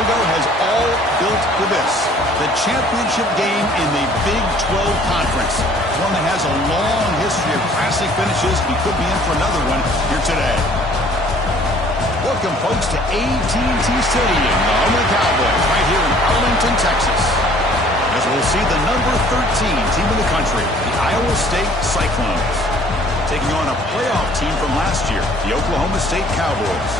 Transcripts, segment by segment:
ago has all built for this. The championship game in the Big 12 Conference. One that has a long history of classic finishes. We could be in for another one here today. Welcome, folks, to AT&T Stadium, the home of the Cowboys, right here in Arlington, Texas. As we'll see the number 13 team in the country, the Iowa State Cyclones, taking on a playoff team from last year, the Oklahoma State Cowboys.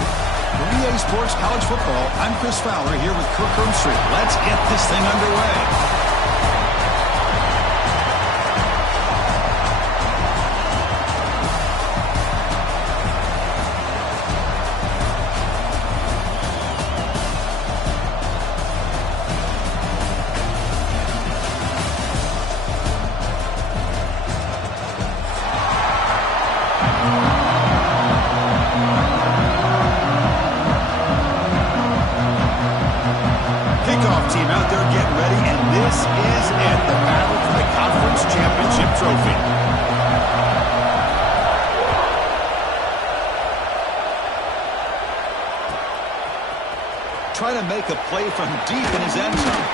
For EA Sports College Football, I'm Chris Fowler here with Kirk Herbstreit. Let's get this thing underway. Team out there getting ready, and this is it, the battle for the conference championship trophy. Trying to make a play from deep in his end zone.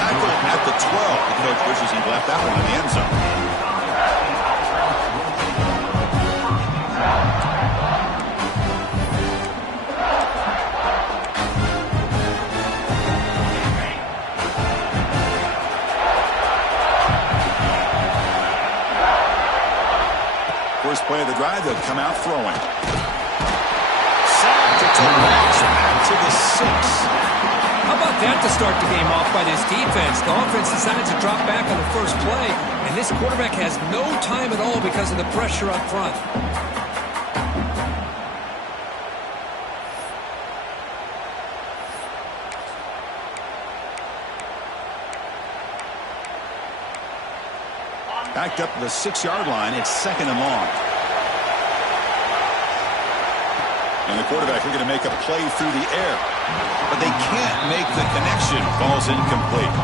Tackle at the 12. The coach wishes he left that one in the end zone. First play of the drive, they'll come out throwing. Sacked at the box, back to the 6. How about that to start the game off by this defense? The offense decided to drop back on the first play, and this quarterback has no time at all because of the pressure up front. Backed up to the 6-yard line. It's second and long. And the quarterback looking to make a play through the air. But they can't make the connection. Ball's incomplete.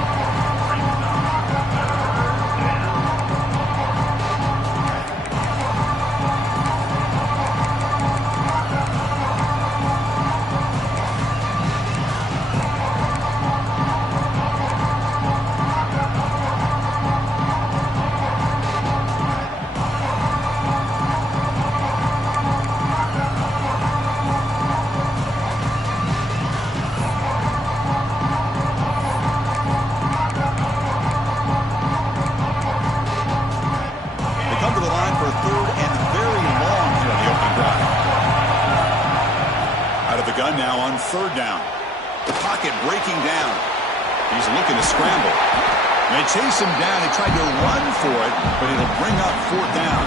Gun now on third down. The pocket breaking down. He's looking to scramble. They chase him down. He tried to run for it, but it'll bring up fourth down.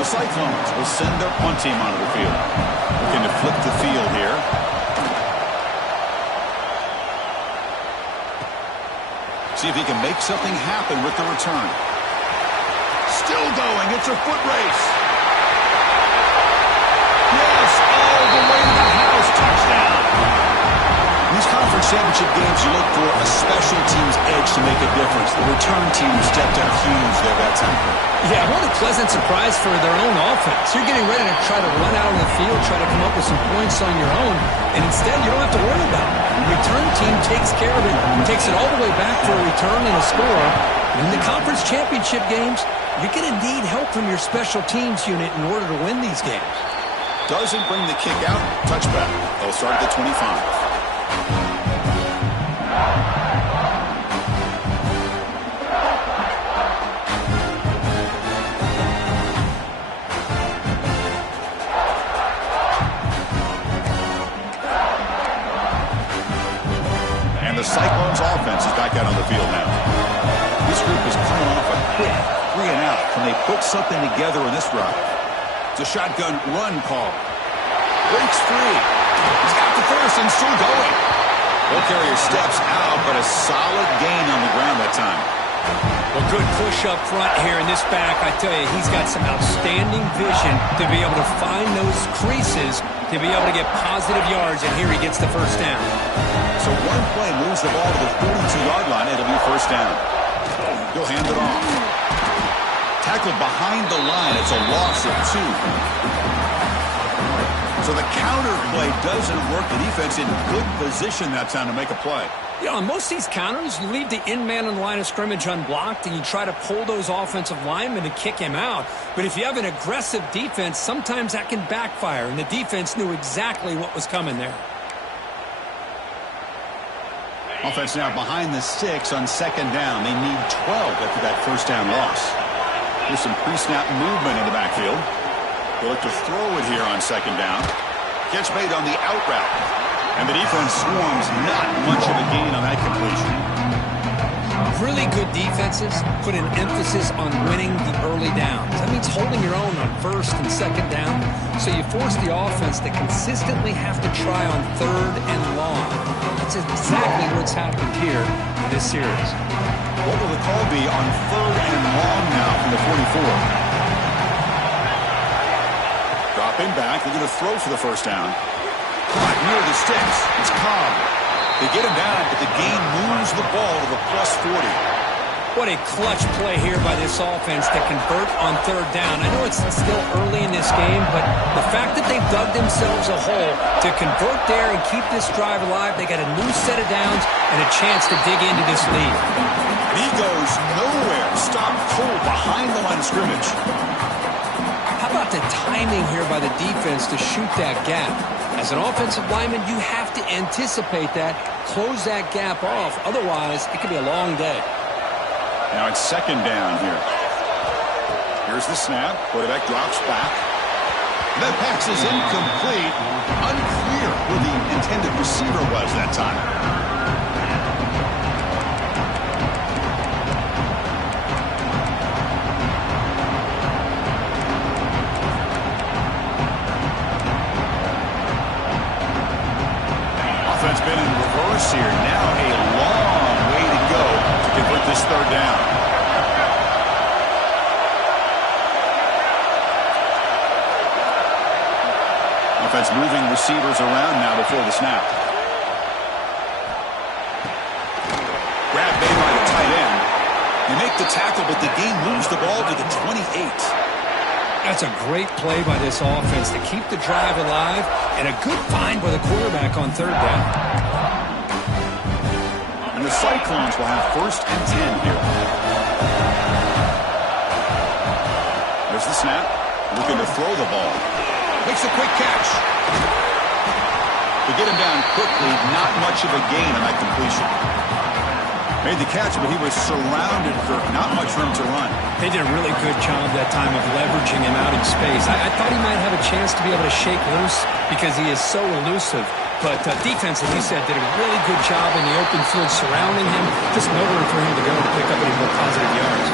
The Cyclones will send their punt team onto the field. Looking to flip the field here. See if he can make something happen with the return. Still going. It's a foot race. Yes, all the way to the house. Touchdown. In these conference championship games, you look for a special team's edge to make a difference. The return team stepped up huge there that time. Yeah, what a pleasant surprise for their own offense. You're getting ready to try to run out on the field, try to come up with some points on your own, and instead you don't have to worry about it. The return team takes care of it, takes it all the way back for a return and a score. In the conference championship games, you're going to need help from your special teams unit in order to win these games. Doesn't bring the kick out. Touchback. They'll start at the 25. And the Cyclones offense is back out on the field now. This group is coming off a quick 3 and out. Can they put something together in this drive? It's a shotgun run call. Breaks free. He's got the first and still going. Ball carrier steps out, but a solid gain on the ground that time. Well, good push up front here in this back. I tell you, he's got some outstanding vision to be able to find those creases, to be able to get positive yards, and here he gets the first down. So one play moves the ball to the 42-yard line. It'll be first down. He'll hand it off. Tackled behind the line. It's a loss of 2. So the counter play doesn't work. The defense in good position that time to make a play. You know, on most of these counters, you leave the in-man on the line of scrimmage unblocked, and you try to pull those offensive linemen to kick him out. But if you have an aggressive defense, sometimes that can backfire, and the defense knew exactly what was coming there. Offense now behind the 6 on second down. They need 12 after that first down loss. Here's some pre-snap movement in the backfield. They'll look to throw it here on second down. Catch made on the out route. And the defense swarms, not much of a gain on that completion. Really good defenses put an emphasis on winning the early downs. That means holding your own on first and second down. So you force the offense to consistently have to try on third and long. That's exactly what's happened here in this series. What will the call be on third and long now from the 44? Dropping back. They're going to throw for the first down. Caught near the sticks. It's Cobb. They get him down, but the gain moves the ball to the plus 40. What a clutch play here by this offense to convert on third down. I know it's still early in this game, but the fact that they've dug themselves a hole to convert there and keep this drive alive, they got a new set of downs and a chance to dig into this lead. He goes nowhere. Stop cold behind the line of scrimmage. How about the timing here by the defense to shoot that gap? As an offensive lineman, you have to anticipate that, close that gap off. Otherwise, it could be a long day. Now it's second down here. Here's the snap. Quarterback drops back. That pass is incomplete. Unclear who the intended receiver was that time. Offense been in reverse here. Now a long way to go to convert this third down. Offense moving receivers around now before the snap. Grab made by the tight end. You make the tackle, but the game moves the ball to the 28. That's a great play by this offense to keep the drive alive, and a good find by the quarterback on third down. And the Cyclones will have first and 10 here. There's the snap. Looking to throw the ball. Makes a quick catch. To get him down quickly, not much of a gain on that completion. Made the catch, but he was surrounded, Kirk. Not much room to run. They did a really good job that time of leveraging him out in space. I thought he might have a chance to be able to shake loose because he is so elusive. But defense, as you said, did a really good job in the open field surrounding him. Just nowhere for him to go to pick up any more positive yards.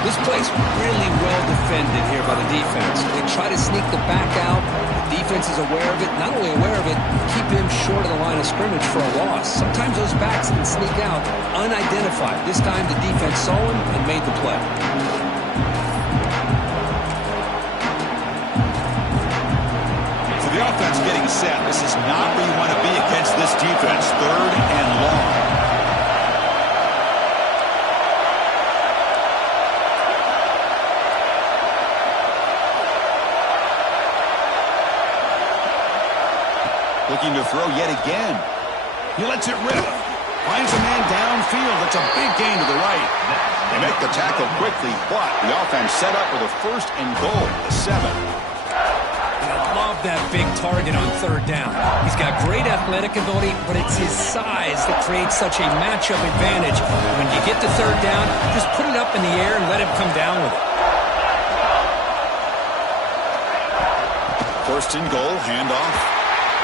This play's really well defended here by the defense. They try to sneak the back out. The defense is aware of it. Not only aware of it, keep him short of the line of scrimmage for a loss. Sometimes those backs can sneak out unidentified. This time the defense saw him and made the play. So the offense getting set. This is not where you want to be against this defense. Third and long. Looking to throw yet again. He lets it rip. Finds a man downfield. That's a big gain to the right. They make the tackle quickly, but the offense set up with a first and goal, the 7. I love that big target on third down. He's got great athletic ability, but it's his size that creates such a matchup advantage. When you get to third down, just put it up in the air and let him come down with it. First and goal, handoff.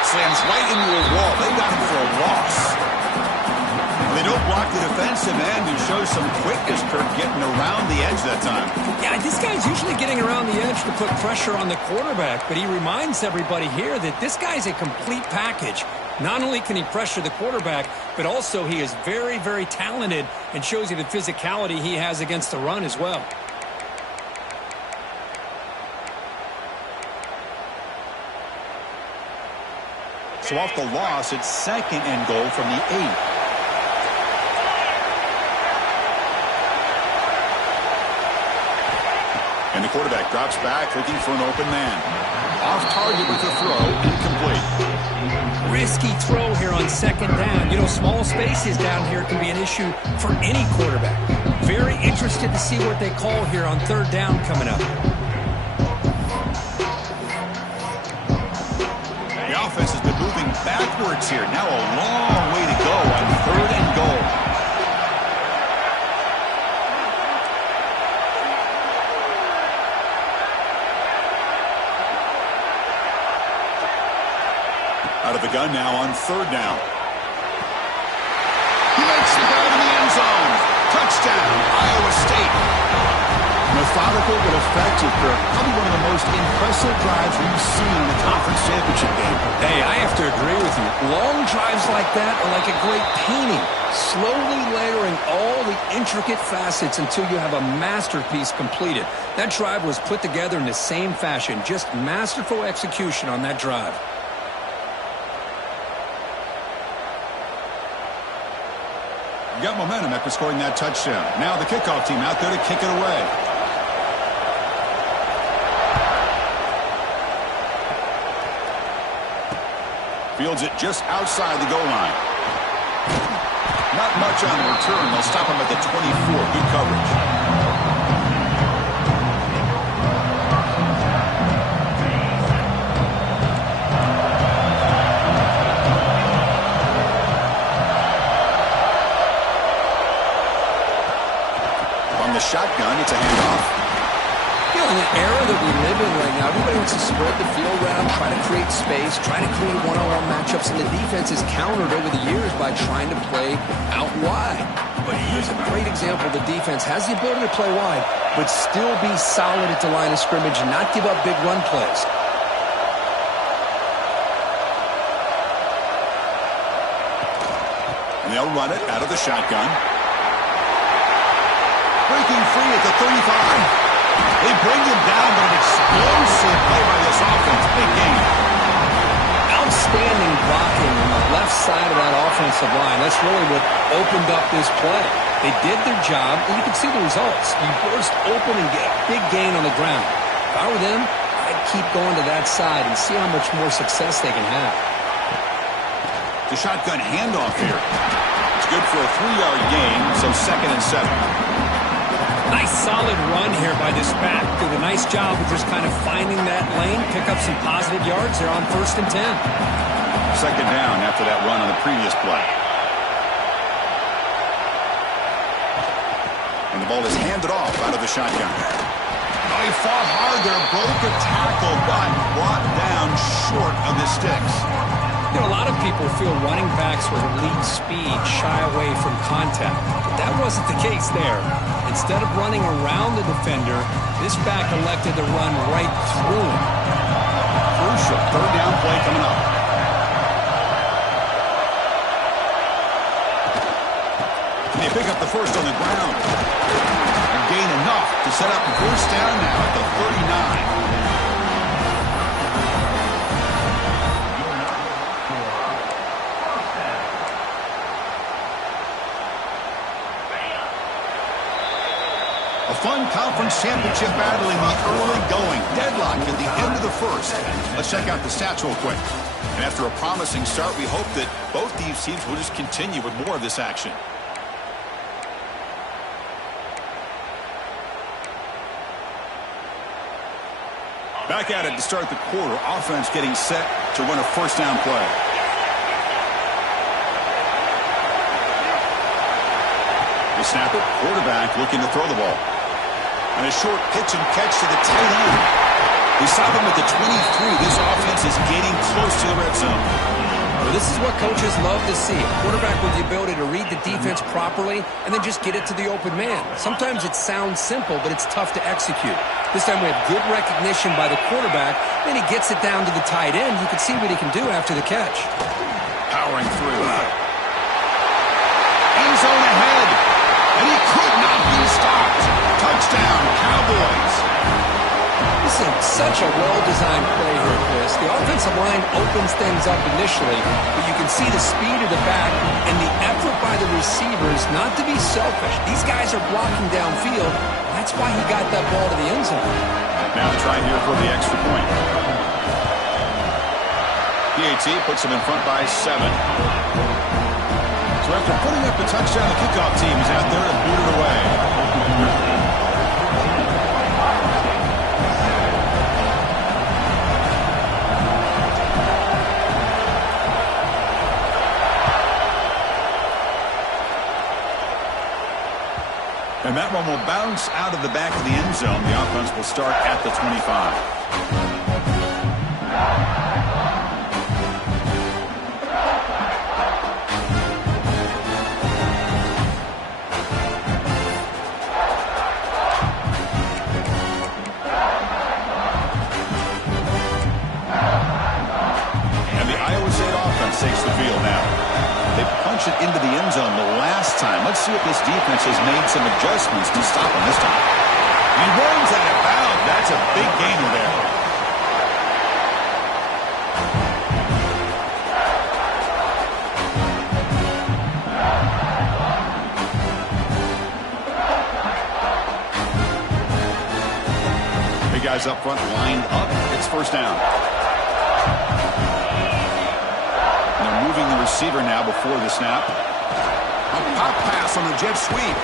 Slams right into a wall. They got him for a loss. They don't block the defensive end and show some quickness, Kirk, getting around the edge that time. Yeah, this guy's usually getting around the edge to put pressure on the quarterback, but he reminds everybody here that this guy's a complete package. Not only can he pressure the quarterback, but also he is very, very talented and shows you the physicality he has against the run as well. So off the loss, it's second and goal from the 8. And the quarterback drops back, looking for an open man. Off target with the throw, incomplete. Risky throw here on second down. You know, small spaces down here can be an issue for any quarterback. Very interested to see what they call here on third down coming up. The offense has been moving backwards here. Now a long way to go on third and goal. Out of the gun now on third down. He makes the grab in the end zone. Touchdown, Iowa State. Methodical but effective, Kirk. Probably one of the most impressive drives we've seen in a conference championship game. Hey, I have to agree with you. Long drives like that are like a great painting. Slowly layering all the intricate facets until you have a masterpiece completed. That drive was put together in the same fashion. Just masterful execution on that drive. Got momentum after scoring that touchdown. Now the kickoff team out there to kick it away. Fields it just outside the goal line. Not much on the return. They'll stop him at the 24. Good coverage. The shotgun, it's a handoff. You know, in the era that we live in right now, everybody wants to spread the field around, try to create space, try to create one-on-one matchups, and the defense is countered over the years by trying to play out wide. But here's a great example. The defense has the ability to play wide, but still be solid at the line of scrimmage and not give up big run plays. And they'll run it out of the shotgun. Breaking free at the 35. They bring him down, but an explosive play by this offense. Big game. Outstanding blocking on the left side of that offensive line. That's really what opened up this play. They did their job, and you can see the results. You burst open and get a big gain on the ground. If I were them, I'd keep going to that side and see how much more success they can have. The shotgun handoff here. It's good for a 3-yard gain, so 2nd and 7. Nice solid run here by this back. Did a nice job of just kind of finding that lane, pick up some positive yards. They're on 1st and 10. 2nd down after that run on the previous play. And the ball is handed off out of the shotgun. Oh, he fought hard there, broke a tackle, but brought down short of the sticks. You know, a lot of people feel running backs with elite speed shy away from contact. But that wasn't the case there. Instead of running around the defender, this back elected to run right through him. Crucial 3rd down play coming up. Can they pick up the first on the ground? And gain enough to set up a 1st down now at the 39. A fun conference championship battle in the early going. Deadlock at the end of the 1st. Let's check out the stats real quick. And after a promising start, we hope that both these teams will just continue with more of this action. Back at it to start the quarter. Offense getting set to run a 1st down play. They snap it. Quarterback looking to throw the ball. And a short pitch and catch to the tight end. We stop him at the 23. This offense is getting close to the red zone. Well, this is what coaches love to see. A quarterback with the ability to read the defense properly and then just get it to the open man. Sometimes it sounds simple, but it's tough to execute. This time we have good recognition by the quarterback. Then he gets it down to the tight end. You can see what he can do after the catch. Powering through. End zone ahead. And he could not be stopped. Touchdown, Cowboys. This is such a well-designed play here, Chris. The offensive line opens things up initially, but you can see the speed of the back and the effort by the receivers not to be selfish. These guys are blocking downfield. That That's why he got that ball to the end zone. Now to try here for the extra point. PAT puts him in front by 7. So after putting up the touchdown, the kickoff team is out there to boot it away. And that one will bounce out of the back of the end zone. The offense will start at the 25. Takes the field now. They punch it into the end zone the last time. Let's see if this defense has made some adjustments to stop him this time. He runs out of bounds. That's a big gainer there. Big guys up front lined up. It's first down. Moving the receiver now before the snap. A pop pass on the jet sweep.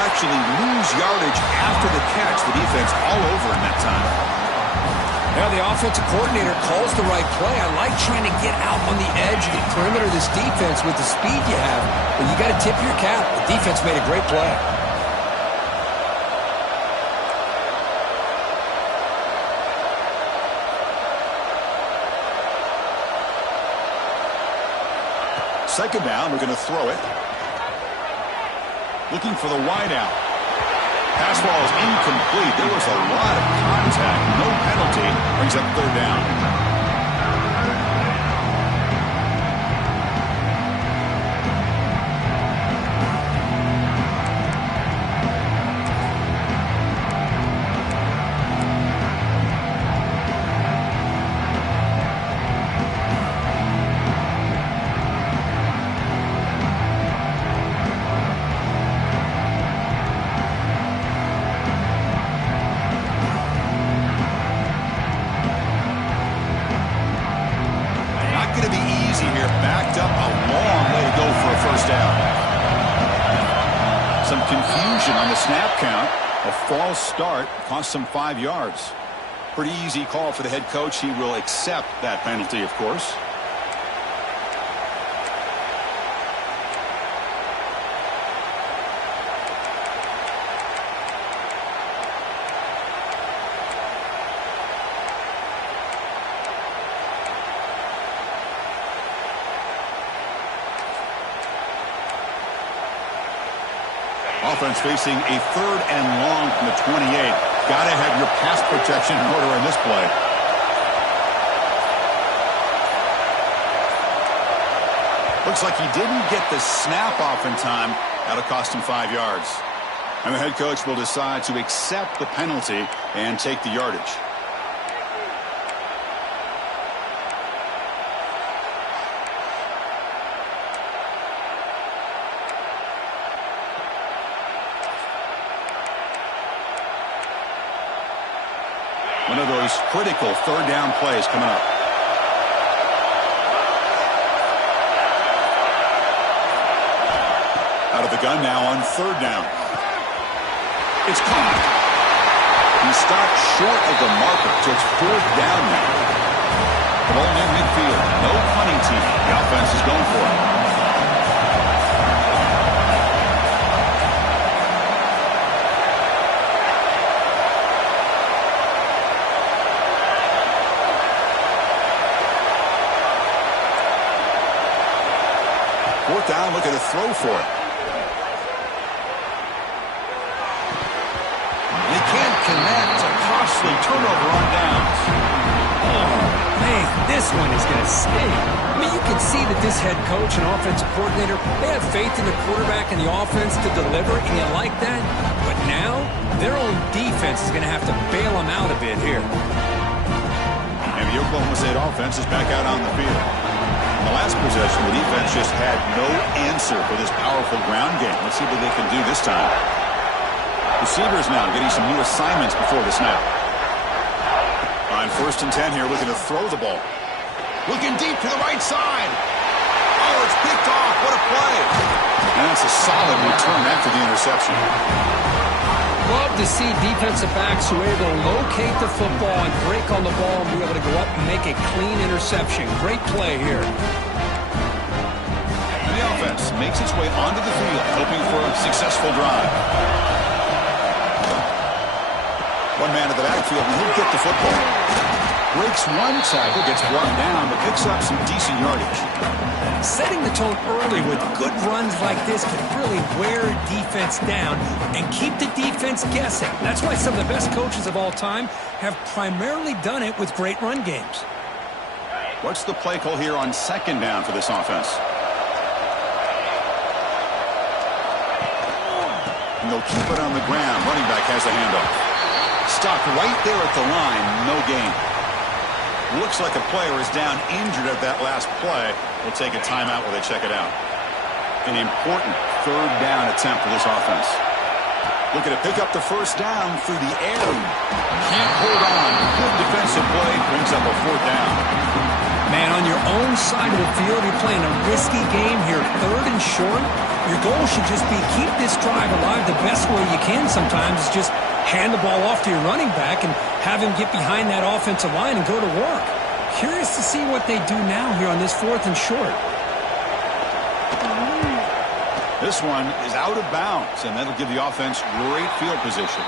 Actually lose yardage after the catch. The defense all over in that time. Yeah, the offensive coordinator calls the right play. I like trying to get out on the edge of the perimeter of this defense with the speed you have. But you got to tip your cap. The defense made a great play. Second down, we're going to throw it. Looking for the wideout. Pass ball is incomplete. There was a lot of contact. No penalty. Brings up third down. False start cost him 5 yards. Pretty easy call for the head coach. He will accept that penalty, of course. Offense facing a third and long from the 28. Got to have your pass protection in order in this play. Looks like he didn't get the snap off in time. That'll cost him 5 yards. And the head coach will decide to accept the penalty and take the yardage. One of those critical third down plays coming up. Out of the gun now on third down. It's caught. He stopped short of the marker, so it's fourth down now. The ball in midfield. No punting team. The offense is going for it. Fourth down, looking to throw for it. They can't connect. A costly turnover on downs. Oh, man, this one is going to sting. I mean, you can see that this head coach and offensive coordinator, they have faith in the quarterback and the offense to deliver, and you like that. But now, their own defense is going to have to bail them out a bit here. And the Oklahoma State offense is back out on the field. In the last possession, the defense just had no answer for this powerful ground game. Let's see what they can do this time. Receivers now getting some new assignments before the snap. On 1st and 10 here, looking to throw the ball. Looking deep to the right side. Oh, it's picked off. What a play. And that's a solid return after the interception. Love to see defensive backs who are able to locate the football and break on the ball and be able to go up and make a clean interception. Great play here. And the offense makes its way onto the field, hoping for a successful drive. One man in the backfield, and he'll get the football. Breaks one tackle, gets brought down, but picks up some decent yardage. Setting the tone early with good runs like this can really wear a defense down and keep the defense guessing. That's why some of the best coaches of all time have primarily done it with great run games. What's the play call here on 2nd down for this offense? And they'll keep it on the ground. Running back has the handoff. Stopped right there at the line. No gain. Looks like a player is down injured at that last play. We'll take a timeout while they check it out. An important 3rd down attempt for this offense. Looking to pick up the 1st down through the air. Can't hold on. Good defensive play. Brings up a 4th down. Man, on your own side of the field, you're playing a risky game here. 3rd and short. Your goal should just be keep this drive alive the best way you can sometimes. Is just hand the ball off to your running back and have him get behind that offensive line and go to work. Curious to see what they do now here on this 4th and short. This one is out of bounds, and that'll give the offense great field position.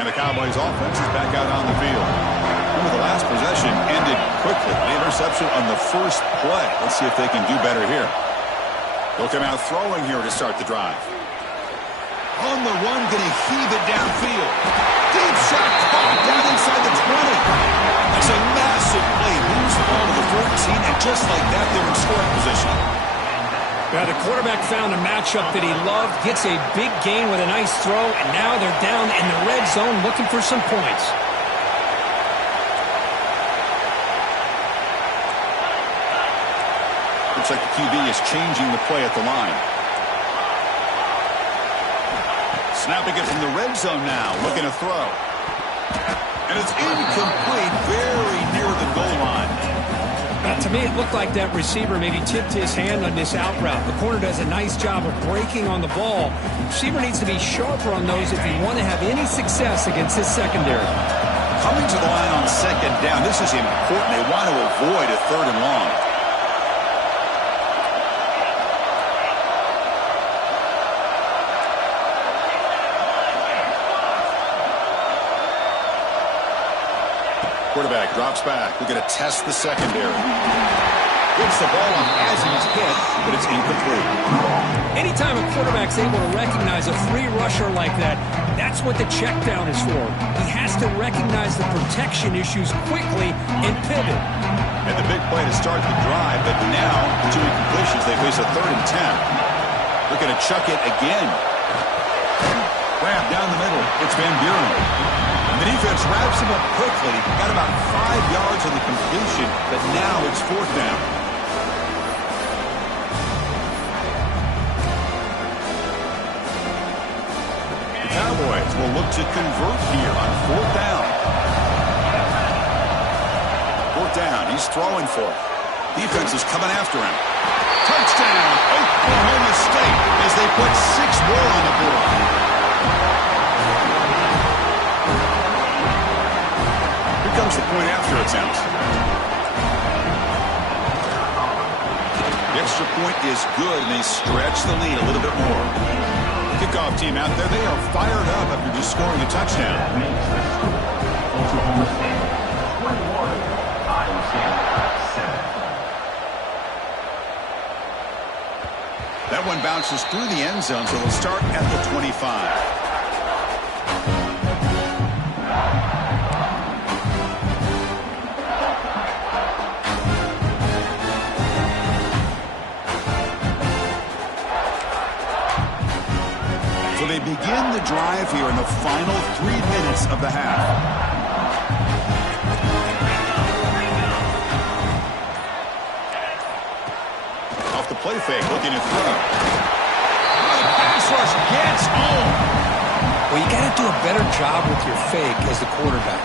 And the Cowboys offense is back out on the field. Remember, the last possession ended quickly. The interception on the 1st play. Let's see if they can do better here. They'll come out throwing here to start the drive. On the run, going to heave it downfield. Deep shot caught down inside the 20. That's a massive play. Moves the ball to the 14, and just like that, they're in scoring position. Now the quarterback found a matchup that he loved, gets a big gain with a nice throw, and now they're down in the red zone looking for some points. Looks like the QB is changing the play at the line. Snapping it from the red zone now, looking to throw. And it's incomplete, very near the goal line. To me, it looked like that receiver maybe tipped his hand on this out route. The corner does a nice job of breaking on the ball. The receiver needs to be sharper on those if you want to have any success against this secondary. Coming to the line on 2nd down, this is important. They want to avoid a 3rd and long. Quarterback drops back. We're going to test the secondary. Gets the ball on as he's hit, but it's incomplete. Anytime a quarterback's able to recognize a free rusher like that, that's what the check down is for. He has to recognize the protection issues quickly and pivot. And the big play to start the drive, but now, 2 incompletions, they face a 3rd and 10. Looking to chuck it again. Grab down the middle. It's Van Buren. The defense wraps him up quickly. Got about 5 yards on the completion, but now it's 4th down. The Cowboys will look to convert here on 4th down. 4th down, he's throwing for it. Defense is coming after him. Touchdown, Oklahoma State, as they put 6 more on the board. Comes the point after attempt. The extra point is good, and they stretch the lead a little bit more. Kickoff team out there, they are fired up after just scoring a touchdown. That one bounces through the end zone, so they'll start at the 25. So they begin the drive here in the final 3 minutes of the half. play fake, looking to throw. The pass rush gets home. Well, you got to do a better job with your fake as the quarterback.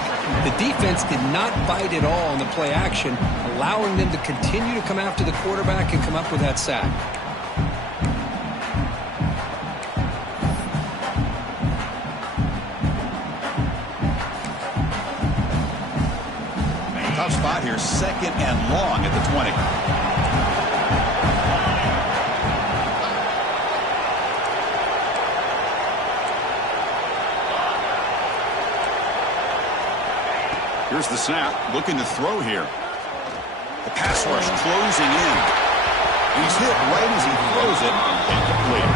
The defense did not bite at all on the play action, allowing them to continue to come after the quarterback and come up with that sack. Tough spot here, 2nd and long at the 20. Here's the snap, looking to throw here. The pass rush closing in. He's hit right as he throws it, incomplete.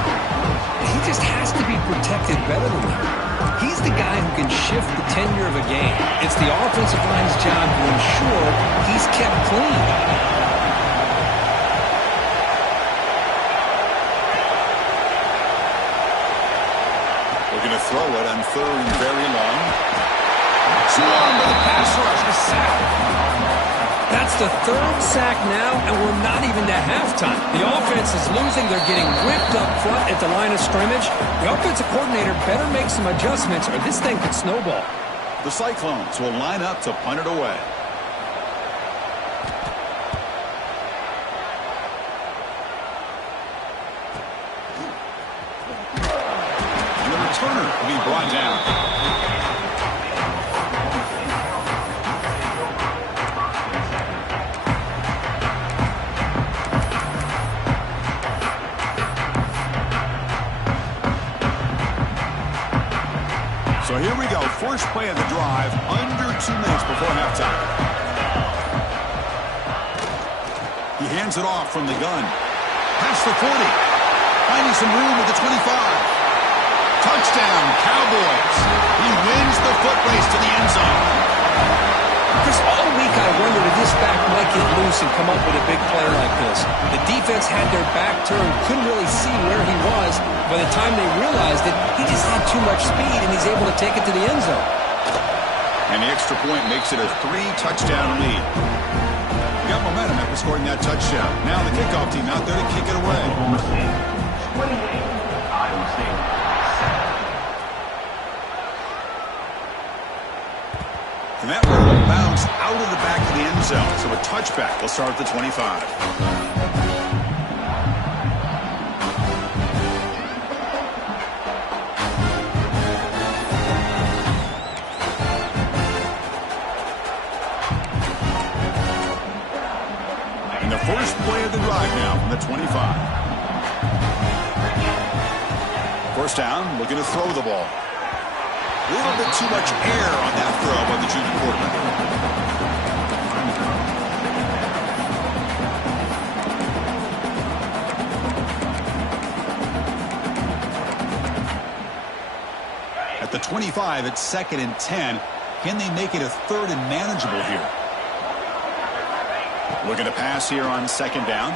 He just has to be protected better than that. He's the guy who can shift the tenure of a game. It's the offensive line's job to ensure he's kept clean. Looking to throw it on 3rd and very long. Swarmed by the pass rush, a sack. That's the 3rd sack now, and we're not even to halftime. The offense is losing. They're getting whipped up front at the line of scrimmage. The offensive coordinator better make some adjustments, or this thing could snowball. The Cyclones will line up to punt it away. And the returner will be brought down. So here we go, first play of the drive, under 2 minutes before halftime. He hands it off from the gun. Past the 40. Finding some room at the 25. Touchdown, Cowboys. He wins the foot race to the end zone. Chris, all week I wondered if this back might get loose and come up with a big play like this. The defense had their back turned, couldn't really see where he was. By the time they realized it, he just had too much speed, and he's able to take it to the end zone. And the extra point makes it a 3-touchdown lead. Got momentum after scoring that touchdown. Now the kickoff team out there to kick it away. And that one will bounce out of the back of the end zone. So a touchback will start at the 25. First play of the drive now from the 25. First down, looking to throw the ball. A little bit too much air on that throw by the junior quarterback. At the 25, it's 2nd and 10. Can they make it a 3rd and manageable here? Looking to pass here on 2nd down.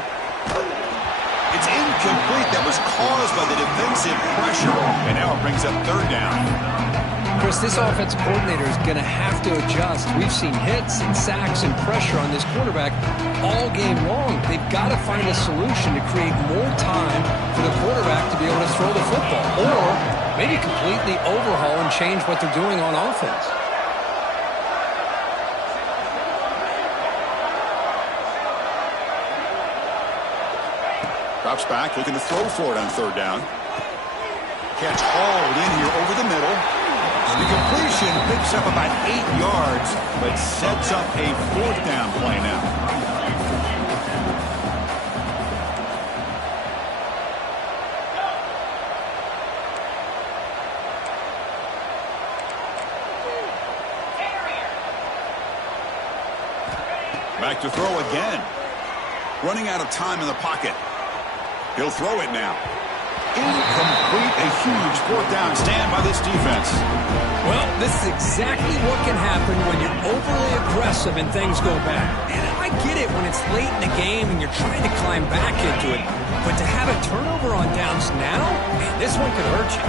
It's incomplete. That was caused by the defensive pressure. And now it brings up 3rd down. Chris, this offensive coordinator is going to have to adjust. We've seen hits and sacks and pressure on this quarterback all game long. They've got to find a solution to create more time for the quarterback to be able to throw the football. Or maybe completely overhaul and change what they're doing on offense. Drops back, looking to throw for it on 3rd down. Catch hauled in here over the middle. The completion picks up about 8 yards, but sets up a 4th down play now. Back to throw again. Running out of time in the pocket. He'll throw it now. Incomplete, a huge 4th down stand by this defense. Well, this is exactly what can happen when you're overly aggressive and things go bad. And I get it when it's late in the game and you're trying to climb back into it. But to have a turnover on downs now, man, this one could hurt you.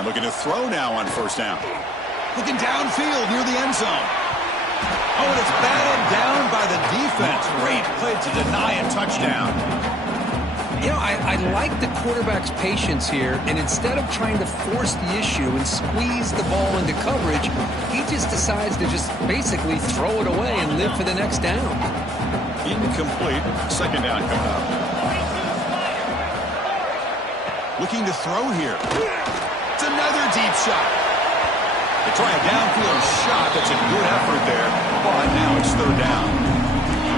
And looking to throw now on 1st down. Looking downfield near the end zone. Oh, and it's batted down by the defense. Great play to deny a touchdown. You know, I like the quarterback's patience here, and instead of trying to force the issue and squeeze the ball into coverage, he just decides to just basically throw it away and live for the next down. Incomplete. Second down coming up. Looking to throw here. It's another deep shot. They try a downfield shot. That's a good effort there. But now it's third down.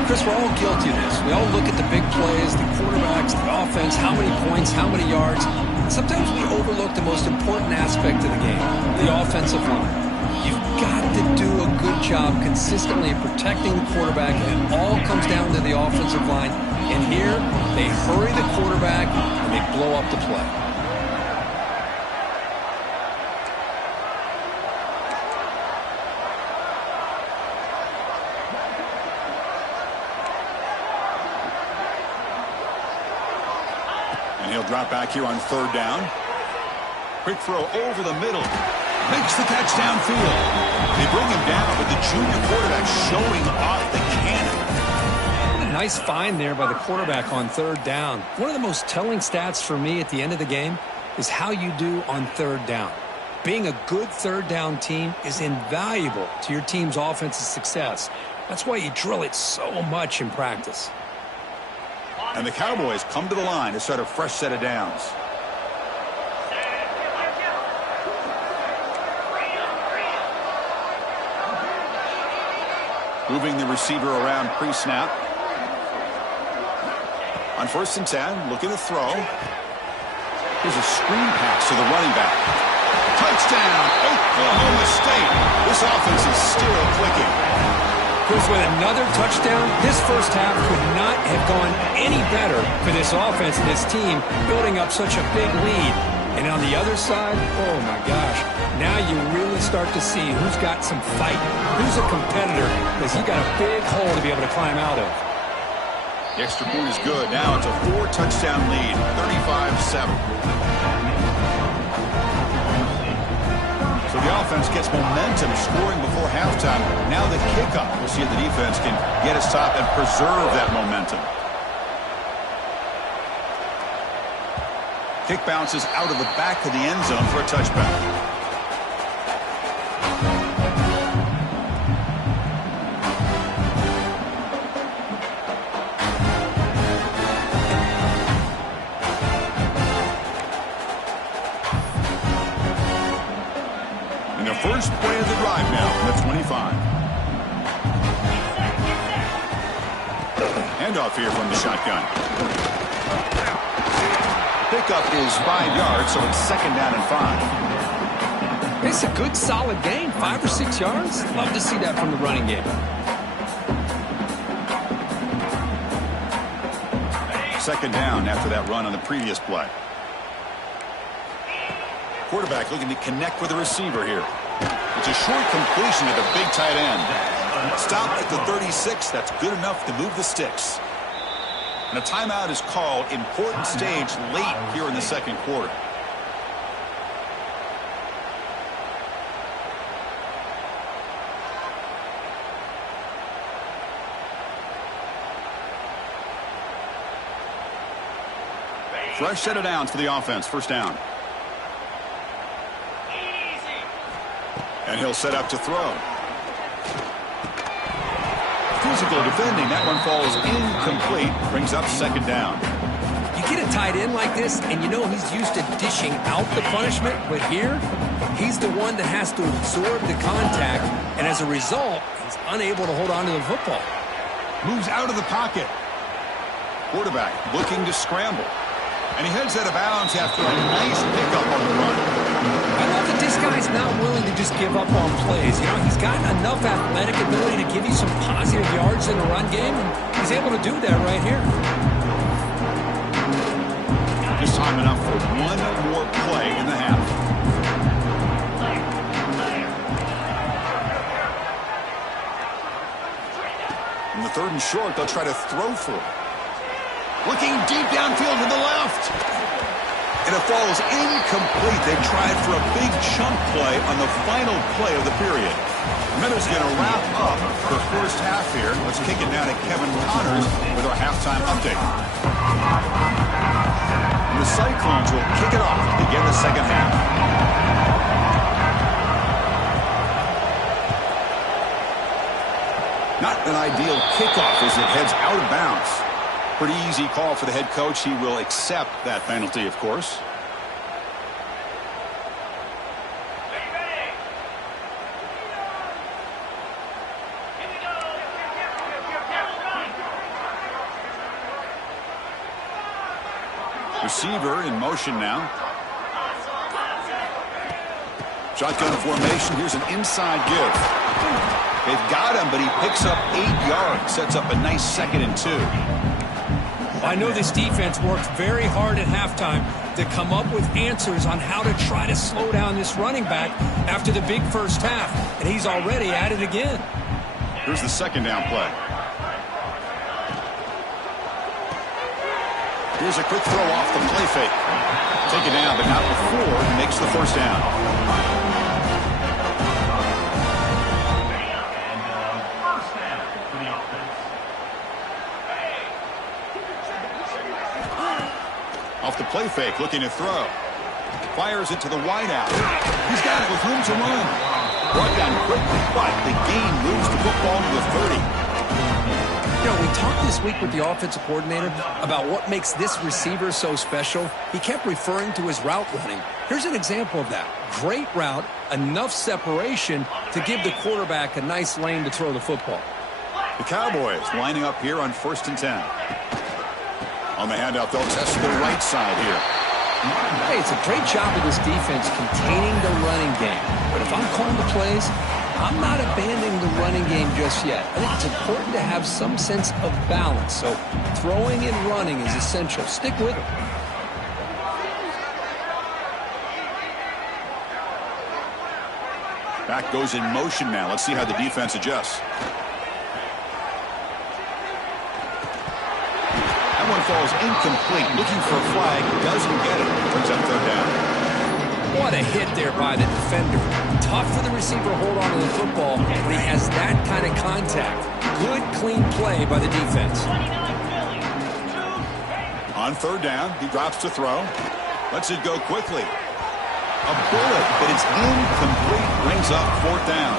Chris, we're all guilty of this. We all look at the big plays, the quarterbacks, the offense, how many points, how many yards. Sometimes we overlook the most important aspect of the game, the offensive line. You've got to do a good job consistently of protecting the quarterback, and it all comes down to the offensive line. And here, they hurry the quarterback, and they blow up the play. And he'll drop back here on third down. Quick throw over the middle. Makes the catch downfield. They bring him down, but the junior quarterback showing off the cannon. Nice find there by the quarterback on third down. One of the most telling stats for me at the end of the game is how you do on third down. Being a good third down team is invaluable to your team's offensive success. That's why you drill it so much in practice. And the Cowboys come to the line to start a fresh set of downs. Moving the receiver around pre-snap. On 1st and 10, looking to throw. Here's a screen pass to the running back. Touchdown, Oklahoma State. This offense is still clicking. Chris, with another touchdown, this first half could not have gone any better for this offense and this team, building up such a big lead. And on the other side, oh my gosh, now you really start to see who's got some fight, who's a competitor, because he got a big hole to be able to climb out of. The extra point is good. Now it's a 4-touchdown lead, 35-7. So the offense gets momentum, scoring before halftime. Now the kickoff. We'll see if the defense can get us top and preserve that momentum. Kick bounces out of the back of the end zone for a touchback. First play of the drive now from the 25. Handoff here from the shotgun. Pickup is 5 yards, so it's 2nd down and 5. It's a good, solid gain, 5 or 6 yards. Love to see that from the running game. 2nd down after that run on the previous play. Quarterback looking to connect with the receiver here. It's a short completion at the big tight end. Stopped at the 36. That's good enough to move the sticks. And a timeout is called. Important stage late here in the second quarter. Fresh set of downs for the offense. First down. And he'll set up to throw. Physical defending. That one falls incomplete. Brings up 2nd down. You get a tight end like this, and you know he's used to dishing out the punishment. But here, he's the one that has to absorb the contact. And as a result, he's unable to hold on to the football. Moves out of the pocket. Quarterback looking to scramble. And he heads out of bounds after a nice pickup on the run. I love that this guy's not willing to just give up on plays. You know, he's got enough athletic ability to give you some positive yards in the run game, and he's able to do that right here. Just time enough for one more play in the half. In the 3rd and short, they'll try to throw for it. Looking deep downfield to the left. And it falls incomplete. They tried for a big chunk play on the final play of the period. Minutes going to wrap up the first half here. Let's kick it down to Kevin Connors with our halftime update. And the Cyclones will kick it off to begin the second half. Not an ideal kickoff as it heads out of bounds. Pretty easy call for the head coach. He will accept that penalty, of course. Receiver in motion now. Shotgun formation. Here's an inside give. They've got him, but he picks up 8 yards. Sets up a nice 2nd and 2. I know this defense worked very hard at halftime to come up with answers on how to try to slow down this running back after the big first half, and he's already at it again. Here's the second down play. Here's a quick throw off the play fake. Take it down, but not before he makes the first down. Off the play fake, looking to throw. Fires it to the wideout. He's got it with room to run. Brought down quickly, but the gain moves the football to the 30. You know, we talked this week with the offensive coordinator about what makes this receiver so special. He kept referring to his route running. Here's an example of that. Great route, enough separation to give the quarterback a nice lane to throw the football. The Cowboys lining up here on 1st and 10. On the handout, they'll test the right side here. Hey, it's a great job of this defense containing the running game. But if I'm calling the plays, I'm not abandoning the running game just yet. I think it's important to have some sense of balance. So throwing and running is essential. Stick with it. Back goes in motion now. Let's see how the defense adjusts. That one falls incomplete. Looking for a flag. Doesn't get it. Brings up 3rd down. What a hit there by the defender. Tough for the receiver to hold on to the football when he has that kind of contact. Good, clean play by the defense. On 3rd down, he drops to throw. Lets it go quickly. A bullet, but it's incomplete. Brings up 4th down.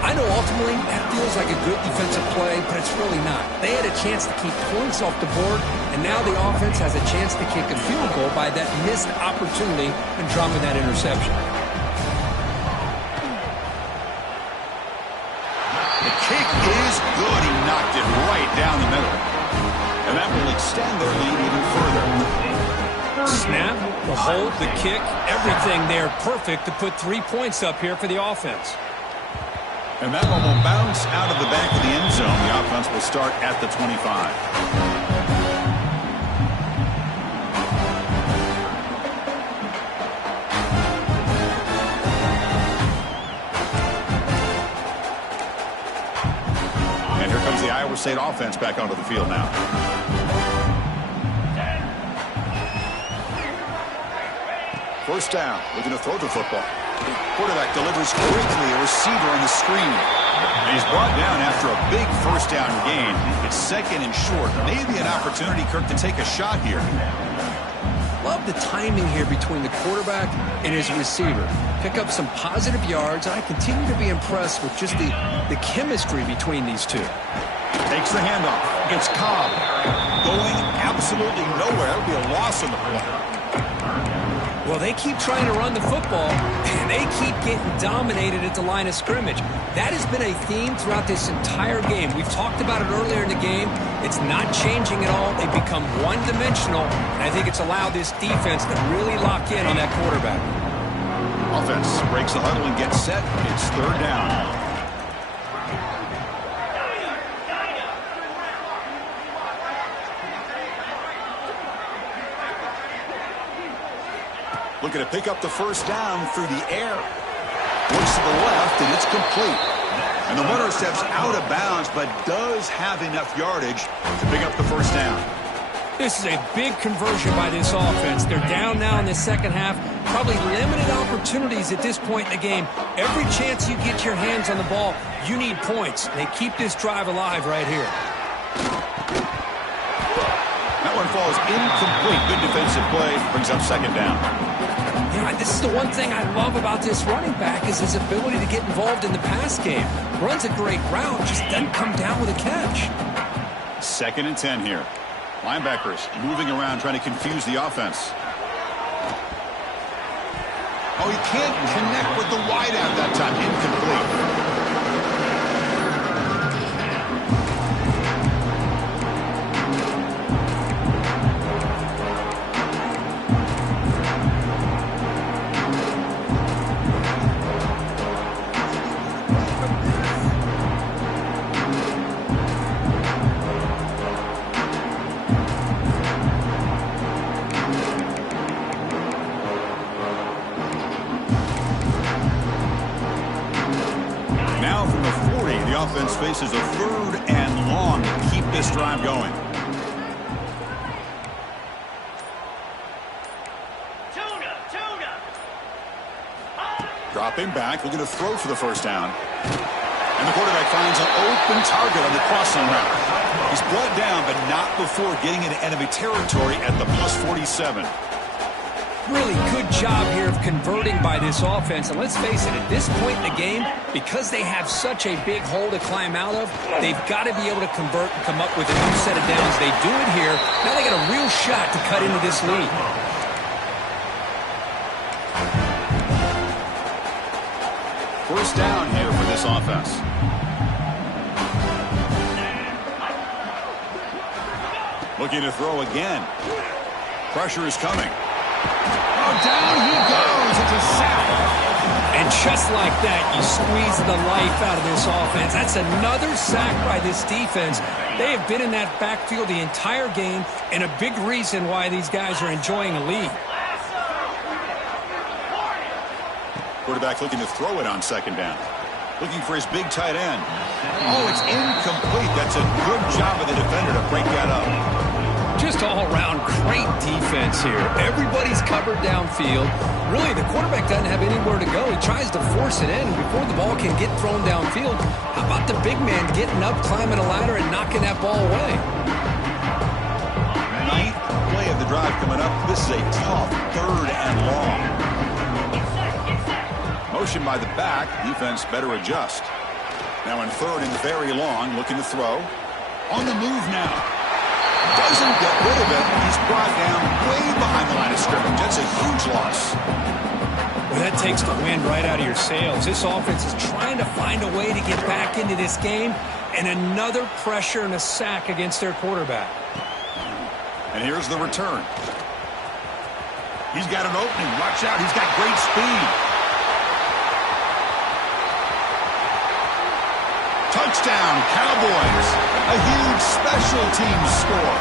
I know ultimately that feels like a good defensive play, but it's really not. They had a chance to keep points off the board, and now the offense has a chance to kick a field goal by that missed opportunity and dropping that interception. The kick is good. He knocked it right down the middle. And that will extend their lead even further. Snap, the hold, the kick, everything there perfect to put 3 points up here for the offense. And that one will bounce out of the back of the end zone. The offense will start at the 25. And here comes the Iowa State offense back onto the field now. First down, looking to throw the football. Quarterback delivers quickly, a receiver on the screen. And he's brought down after a big first down gain. It's 2nd and short. Maybe an opportunity, Kirk, to take a shot here. Love the timing here between the quarterback and his receiver. Pick up some positive yards, and I continue to be impressed with just the chemistry between these two. Takes the handoff. It's Cobb. Going absolutely nowhere. It'll be a loss on the play. Well, they keep trying to run the football, and they keep getting dominated at the line of scrimmage. That has been a theme throughout this entire game. We've talked about it earlier in the game. It's not changing at all. They've become one-dimensional, and I think it's allowed this defense to really lock in on that quarterback. Offense breaks the huddle and gets set. It's 3rd down. Looking to pick up the first down through the air. Looks to the left, and it's complete. And the runner steps out of bounds, but does have enough yardage to pick up the first down. This is a big conversion by this offense. They're down now in the second half. Probably limited opportunities at this point in the game. Every chance you get your hands on the ball, you need points. They keep this drive alive right here. That one falls incomplete. Good defensive play. Brings up second down. Yeah, this is the one thing I love about this running back is his ability to get involved in the pass game. Runs a great route, just doesn't come down with a catch. 2nd and 10 here. Linebackers moving around trying to confuse the offense. Oh, he can't connect with the wideout that time. Incomplete. Offense faces a 3rd and long to keep this drive going. Dropping back, looking to throw for the first down. And the quarterback finds an open target on the crossing route. He's brought down, but not before getting into enemy territory at the +47. Really good job here of converting by this offense. And let's face it, at this point in the game, because they have such a big hole to climb out of, they've got to be able to convert and come up with a new set of downs. They do it here. Now they got a real shot to cut into this lead. First down here for this offense. Looking to throw again. Pressure is coming. Oh, down he goes. It's a sack. And just like that, you squeeze the life out of this offense. That's another sack by this defense. They have been in that backfield the entire game, and a big reason why these guys are enjoying a lead. Quarterback looking to throw it on 2nd down. Looking for his big tight end. Oh, it's incomplete. That's a good job of the defender to break that up. Just all-around great defense here. Everybody's covered downfield. Really, the quarterback doesn't have anywhere to go. He tries to force it in before the ball can get thrown downfield. How about the big man getting up, climbing a ladder, and knocking that ball away? 9th play of the drive coming up. This is a tough 3rd and long. Motion by the back. Defense better adjust. Now in 3rd and very long, looking to throw. On the move now. Doesn't get rid of it. He's brought down way behind the line of scrimmage. That's a huge loss. Well, that takes the wind right out of your sails. This offense is trying to find a way to get back into this game, and another pressure and a sack against their quarterback. And here's the return. He's got an opening. Watch out. He's got great speed. Touchdown, Cowboys. A huge special teams score.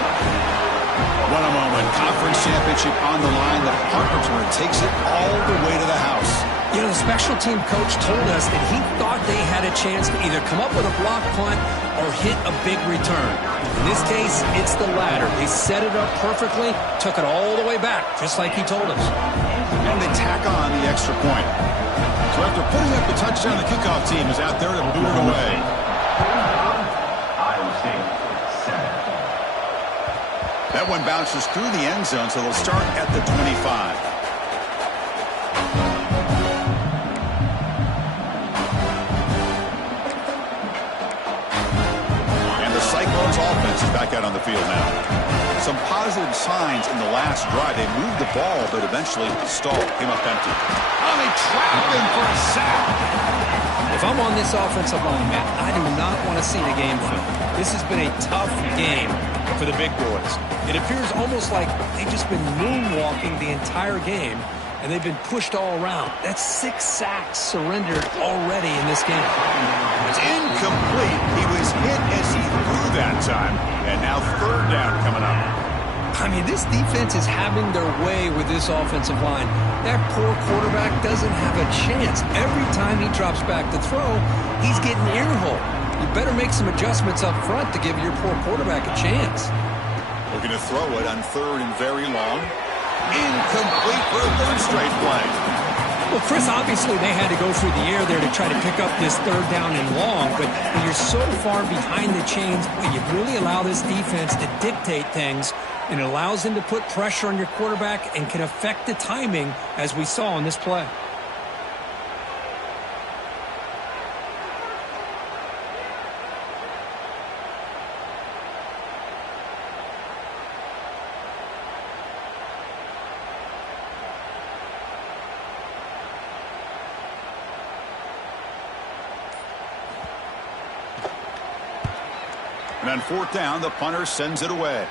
What a moment. Conference championship on the line. The Parkersburg takes it all the way to the house. You know, the special team coach told us that he thought they had a chance to either come up with a block punt or hit a big return. In this case, it's the latter. They set it up perfectly, took it all the way back, just like he told us. And they tack on the extra point. So after putting up the touchdown, the kickoff team is out there to boot it away. That one bounces through the end zone, so they'll start at the 25. And the Cyclones offense is back out on the field now. Some positive signs in the last drive. They moved the ball, but eventually stalled. Came up empty. Oh, they trap him for a sack. If I'm on this offensive line, man, I do not want to see the game film. This has been a tough game for the big boys. It appears almost like they've just been moonwalking the entire game, and they've been pushed all around. That's 6 sacks surrendered already in this game. It's incomplete. He was hit as he threw that time, and now 3rd down coming up. I mean, this defense is having their way with this offensive line. That poor quarterback doesn't have a chance. Every time he drops back to throw, he's getting earholed. You better make some adjustments up front to give your poor quarterback a chance. Well, Looking to throw it on third and very long. Incomplete for a third straight play. Well, Chris, obviously they had to go through the air there to try to pick up this third down and long, but when you're so far behind the chains, you really allow this defense to dictate things, and it allows them to put pressure on your quarterback and can affect the timing, as we saw on this play. And on fourth down, the punter sends it away.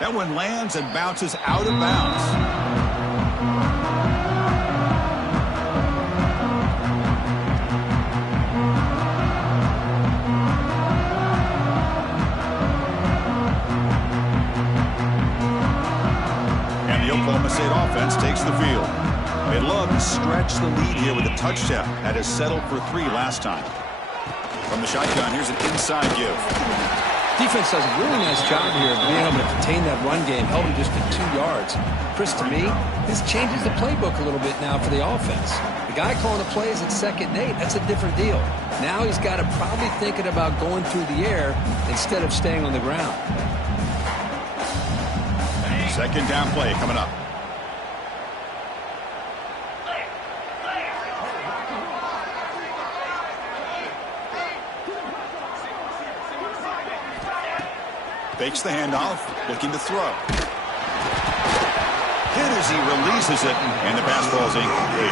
That one lands and bounces out of bounds. And the Oklahoma State offense takes the field. They love to stretch the lead here with a touchdown. That has settled for 3 last time. From the shotgun, here's an inside give. Defense does a really nice job here of being able to contain that run game, held him just to 2 yards. Chris, to me, this changes the playbook a little bit now for the offense. The guy calling the plays at 2nd and 8, that's a different deal. Now he's got to probably thinking about going through the air instead of staying on the ground. Second down play coming up. Fakes the handoff, looking to throw. Hit as he releases it, and the pass falls incomplete.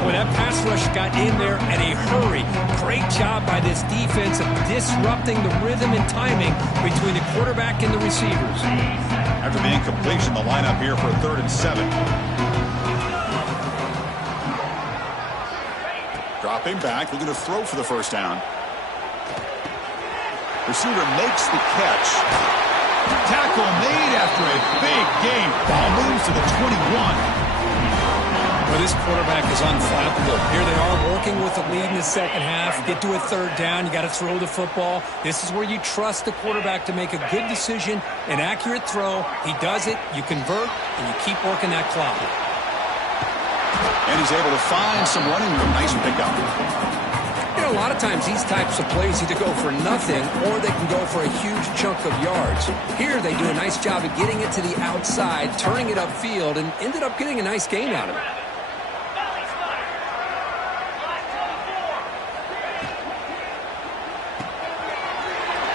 Well, that pass rush got in there in a hurry. Great job by this defense of disrupting the rhythm and timing between the quarterback and the receivers. After the incompletion, the lineup here for a 3rd and 7. Dropping back, looking to throw for the first down. Receiver makes the catch. Tackle made after a big game. Ball moves to the 21. Well, this quarterback is unflappable. Here they are working with the lead in the second half. Get to a 3rd down. You got to throw the football. This is where you trust the quarterback to make a good decision, an accurate throw. He does it. You convert, and you keep working that clock. And he's able to find some running room. Nice pickup. You know, a lot of times these types of plays either go for nothing or they can go for a huge chunk of yards. Here they do a nice job of getting it to the outside, turning it upfield, and ended up getting a nice gain out of it.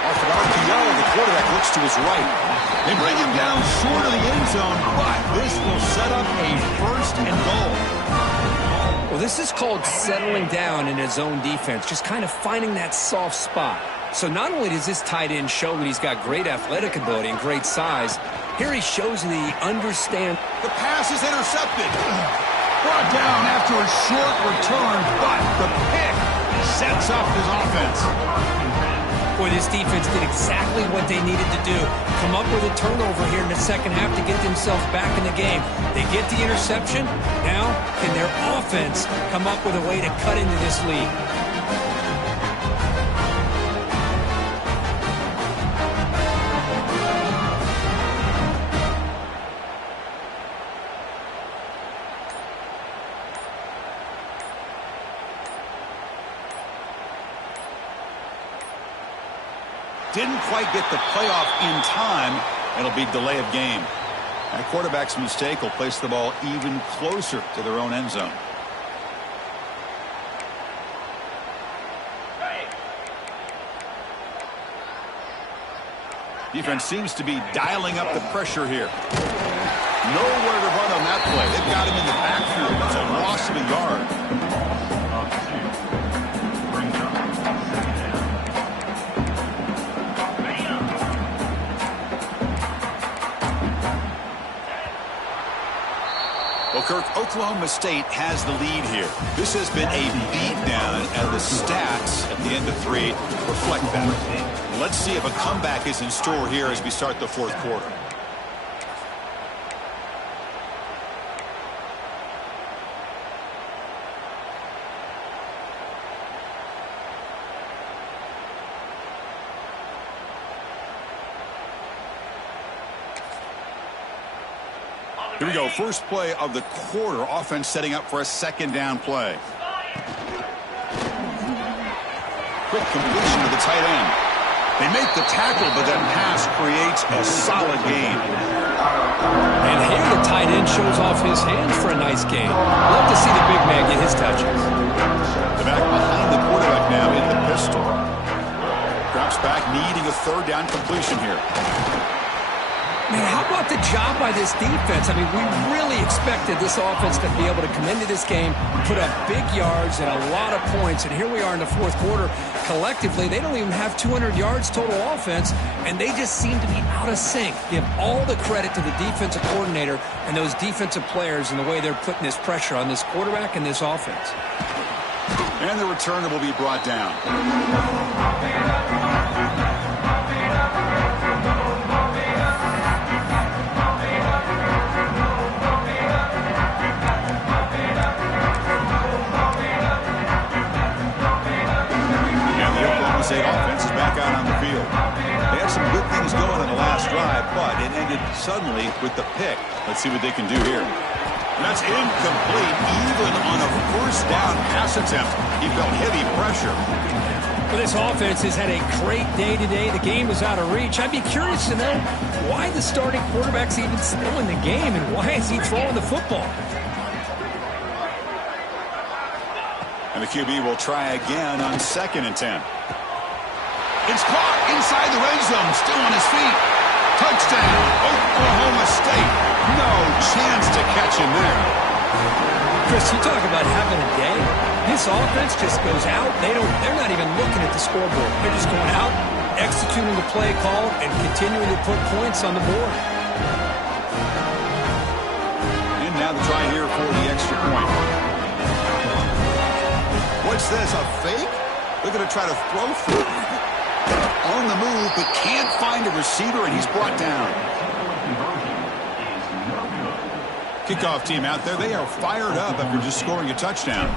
Off an RPO, the quarterback looks to his right. They bring him down short of the end zone, but this will set up a 1st and goal. Well, this is called settling down in his own defense, just kind of finding that soft spot. So not only does this tight end show that he's got great athletic ability and great size, here he shows that he understands. The pass is intercepted. Brought down after a short return, but the pick sets up his offense. Boy, this defense did exactly what they needed to do. Come up with a turnover here in the second half to get themselves back in the game. They get the interception. Now, can their offense come up with a way to cut into this lead? Didn't quite get the playoff in time. It'll be delay of game. That quarterback's mistake will place the ball even closer to their own end zone. Defense seems to be dialing up the pressure here. Nowhere to run on that play. They've got him in the backfield. It's a loss of a yard. Well, Kirk, Oklahoma State has the lead here. This has been a beatdown, and the stats at the end of 3 reflect that. Let's see if a comeback is in store here as we start the 4th quarter. Here we go. First play of the quarter. Offense setting up for a second down play. Quick completion to the tight end. They make the tackle, but that pass creates a solid gain. And here the tight end shows off his hands for a nice gain. Love to see the big man get his touches. The back behind the quarterback now in the pistol. Drops back, needing a third down completion here. Man, how about the job by this defense? I mean, we really expected this offense to be able to come into this game, put up big yards and a lot of points, and here we are in the fourth quarter. Collectively, they don't even have 200 yards total offense, and they just seem to be out of sync. Give all the credit to the defensive coordinator and those defensive players and the way they're putting this pressure on this quarterback and this offense. And the returner will be brought down. State offense is back out on the field. They had some good things going in the last drive, but it ended suddenly with the pick. Let's see what they can do here. And that's incomplete, even on a first down pass attempt. He felt heavy pressure. Well, this offense has had a great day today. The game is out of reach. I'd be curious to know why the starting quarterback's even still in the game, and why is he throwing the football? And the QB will try again on 2nd and 10. It's caught inside the red zone, still on his feet. Touchdown, Oklahoma State. No chance to catch him there. Chris, you talk about having a day. This offense just goes out. They're not even looking at the scoreboard. They're just going out, executing the play call, and continuing to put points on the board. And now the try here for the extra point. What's this, a fake? They're going to try to throw through. On the move, but can't find a receiver, and he's brought down. Kickoff team out there. They are fired up after just scoring a touchdown.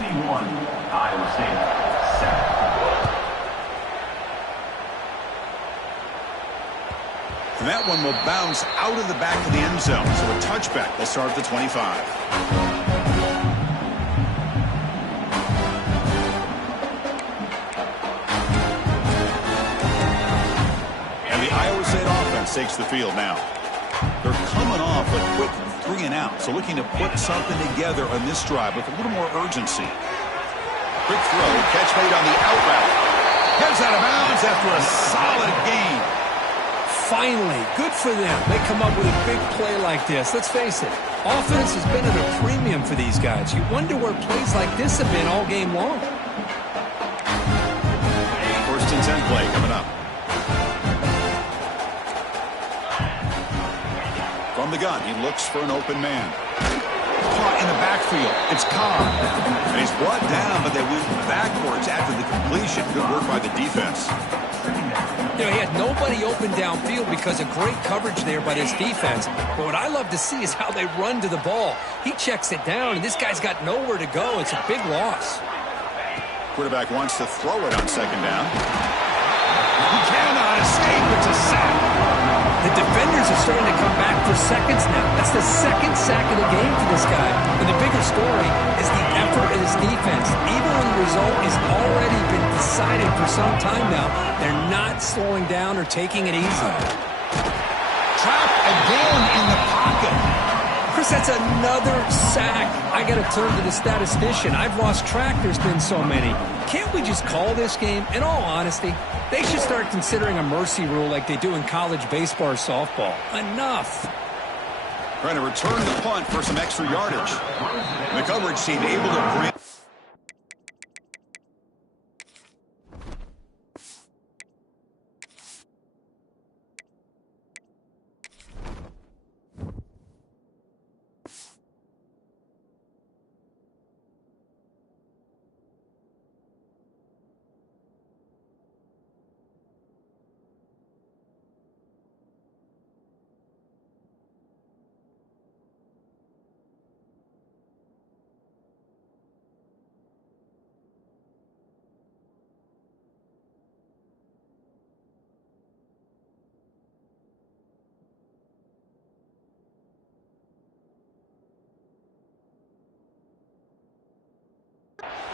And that one will bounce out of the back of the end zone. So a touchback will start at the 25. Takes the field now. They're coming off a quick 3 and out, so looking to put something together on this drive with a little more urgency. Quick throw, catch made on the out route. Heads out of bounds after a solid gain. Finally, good for them. They come up with a big play like this. Let's face it, offense has been at a premium for these guys. You wonder where plays like this have been all game long. 1st and 10 play coming up. From the gun, he looks for an open man. Caught in the backfield. It's Cobb. And he's brought down, but they went backwards after the completion. Good work by the defense. You know, he had nobody open downfield because of great coverage there by this defense. But what I love to see is how they run to the ball. He checks it down, and this guy's got nowhere to go. It's a big loss. Quarterback wants to throw it on 2nd down. He cannot escape. It's a sack. The defenders are starting to come back for seconds now. That's the 2nd sack of the game for this guy. And the bigger story is the effort of this defense. Even when the result has already been decided for some time now, they're not slowing down or taking it easy. Trapped again in the pocket. Chris, that's another sack. I got to turn to the statistician. I've lost track. There's been so many. Can't we just call this game? In all honesty, they should start considering a mercy rule like they do in college baseball or softball. Enough. Trying to return the punt for some extra yardage. The coverage team able to bring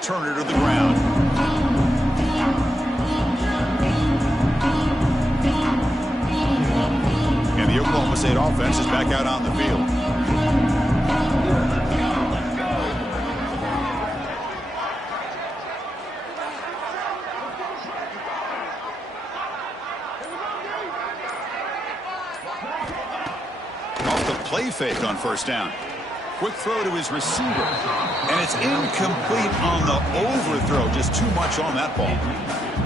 returner to the ground. And the Oklahoma State offense is back out on the field. Off the play fake on first down. Quick throw to his receiver. And it's incomplete on the overthrow. Just too much on that ball.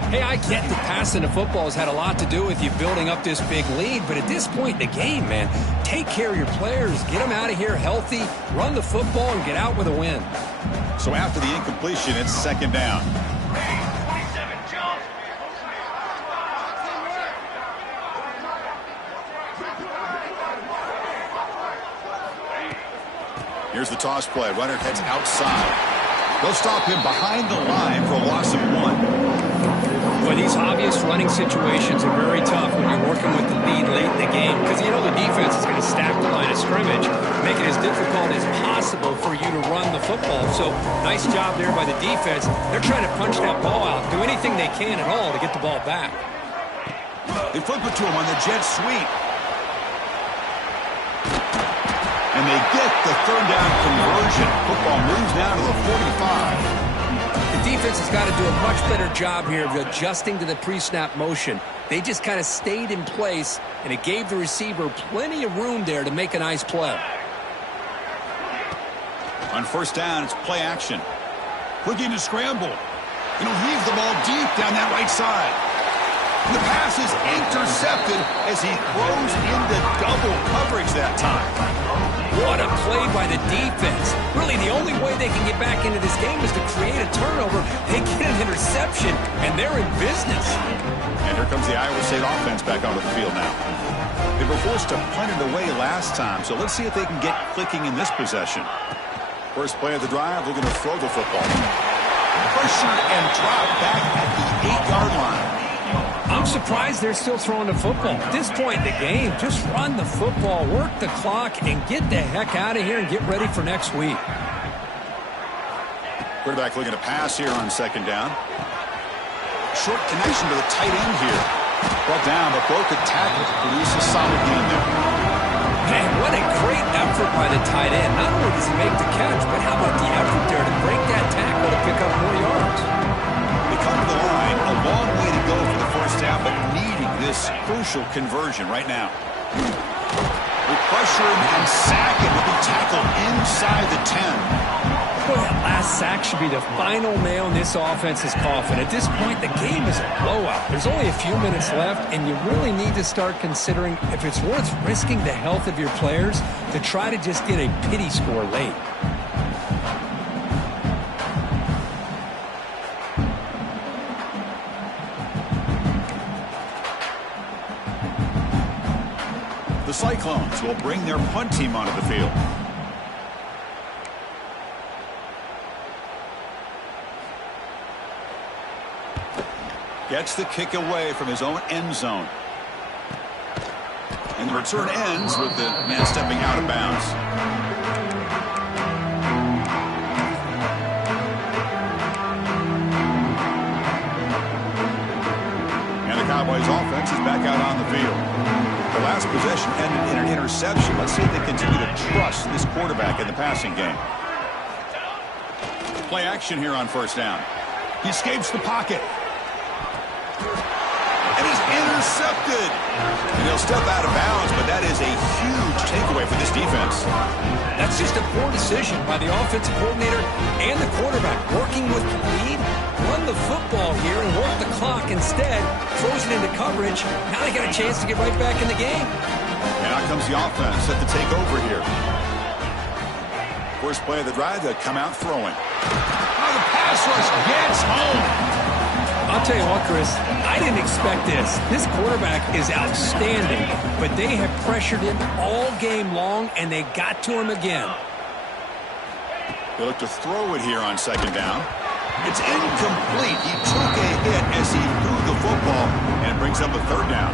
Hey, I get that passing the football has had a lot to do with you building up this big lead, but at this point in the game, man, take care of your players, get them out of here healthy, run the football, and get out with a win. So after the incompletion, it's second down. Here's the toss play. Runner heads outside. They'll stop him behind the line for a loss of 1. But these obvious running situations are very tough when you're working with the lead late in the game because you know the defense is going to stack the line of scrimmage, make it as difficult as possible for you to run the football. So nice job there by the defense. They're trying to punch that ball out, do anything they can at all to get the ball back. They flip it to him on the jet sweep. And they get the third down conversion. Football moves down to the 45. The defense has got to do a much better job here of adjusting to the pre-snap motion. They just kind of stayed in place, and it gave the receiver plenty of room there to make a nice play. On first down, it's play action. Looking to scramble. And he'll heave the ball deep down that right side. And the pass is intercepted as he throws into double coverage that time. What a play by the defense. Really, the only way they can get back into this game is to create a turnover. They get an interception, and they're in business. And here comes the Iowa State offense back onto the field now. They were forced to punt it away last time, so let's see if they can get clicking in this possession. First play of the drive, they're going to throw the football. Pressured and dropped back at the 8-yard line. I'm surprised they're still throwing the football. At this point in the game, just run the football, work the clock, and get the heck out of here and get ready for next week. Quarterback looking to pass here on second down. Short connection to the tight end here. Brought down, but broke a tackle to produce a solid gain there. Man, what a great effort by the tight end. Not only does he make the catch, but how about the effort there to break that tackle to pick up more yards? They come to the line, a long way to go for the first half, but needing this crucial conversion right now. We pressure him and sack him. He'll be tackled inside the 10. Boy, that last sack should be the final nail in this offense's coffin. At this point, the game is a blowout. There's only a few minutes left, and you really need to start considering if it's worth risking the health of your players to try to just get a pity score late. The Cyclones will bring their punt team onto the field. Gets the kick away from his own end zone. And the return ends with the man stepping out of bounds. And the Cowboys offense is back out on the field. The last possession ended in an interception. Let's see if they continue to trust this quarterback in the passing game. Play action here on first down. He escapes the pocket. And he's intercepted. And he'll step out of bounds, but that is a huge takeaway for this defense. That's just a poor decision by the offensive coordinator and the quarterback. Working with the lead, run the football here and work the clock instead. Throws it into coverage. Now they got a chance to get right back in the game. And out comes the offense set to take over here. First play of the drive, they come out throwing. Oh, the pass rush gets home. I'll tell you what, Chris, I didn't expect this. This quarterback is outstanding, but they have pressured him all game long, and they got to him again. They look to throw it here on second down. It's incomplete. He took a hit as he threw the football, and it brings up a third down.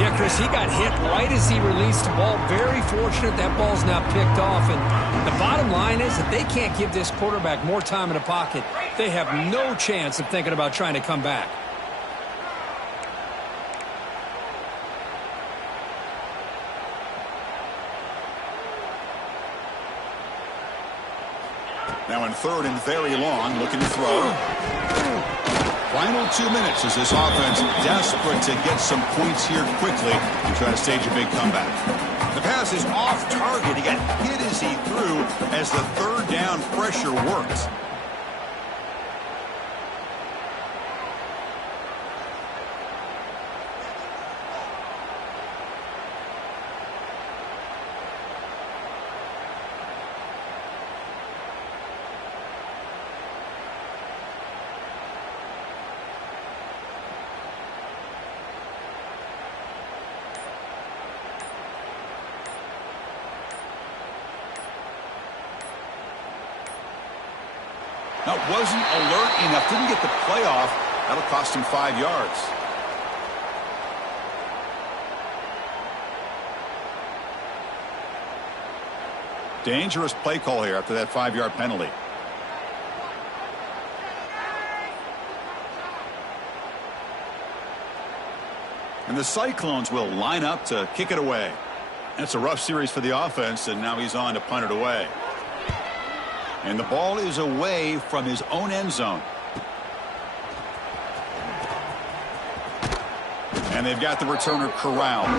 Yeah, Chris, he got hit right as he released the ball. Very fortunate that ball's now picked off. And the bottom line is that they can't give this quarterback more time in the pocket. They have no chance of thinking about trying to come back. Now in third and very long, looking to throw. Final 2 minutes as this offense desperate to get some points here quickly and try to stage a big comeback. The pass is off target. He got hit as he threw as the third down pressure worked. Now, wasn't alert enough, didn't get the play off. That'll cost him 5 yards. Dangerous play call here after that 5-yard penalty. And the Cyclones will line up to kick it away. That's a rough series for the offense, and now he's on to punt it away. And the ball is away from his own end zone. And they've got the returner corralled.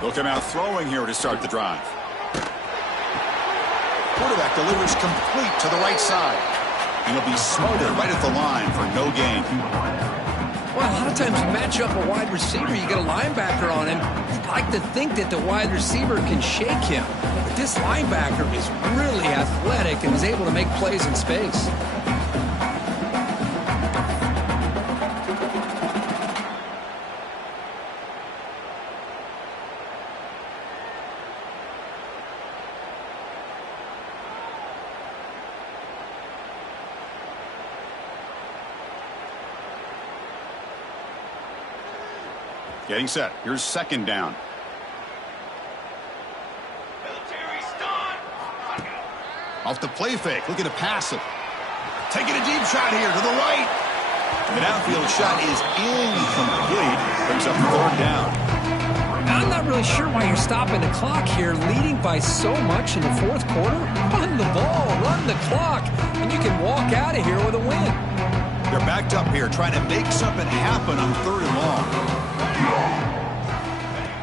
They'll come out throwing here to start the drive. Quarterback delivers complete to the right side. And he'll be smothered right at the line for no gain. Well, a lot of times you match up a wide receiver, you get a linebacker on him. You'd like to think that the wide receiver can shake him. But this linebacker is really athletic and is able to make plays in space. Getting set. Here's second down. Off the play fake. Looking to pass it. Taking a deep shot here to the right. The downfield shot is incomplete. Brings up third down. I'm not really sure why you're stopping the clock here, leading by so much in the fourth quarter. Run the ball, run the clock, and you can walk out of here with a win. They're backed up here trying to make something happen on third and long.